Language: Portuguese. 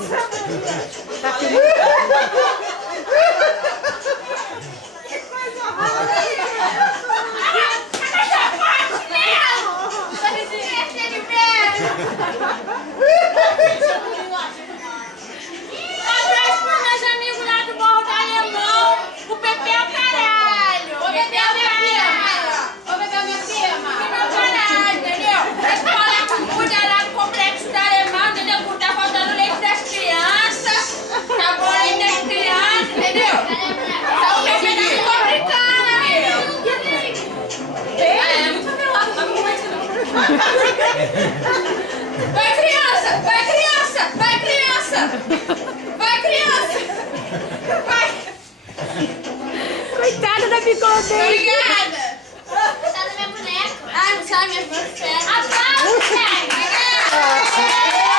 Tá filmando? Abraço para meus amigos lá do Morro do Alemão. O Pepe é o caralho. O Pepe é o caralho. O Pepe é minha firma. O meu caralho, entendeu? Escola cuida lá do complexo do Alemão, entendeu? Tá faltando leite das crianças. Tá bom leite das crianças, entendeu? Tá o Pepe tá complicando, amigo. É muito favelado, não conversa não. Vai criança, vai criança, vai criança. Vai criança. Vai. Coitada da bigodeira. Obrigada. Tá na minha boneca. Ah, não sabe minha boneca. Aplausos, cara. Obrigada.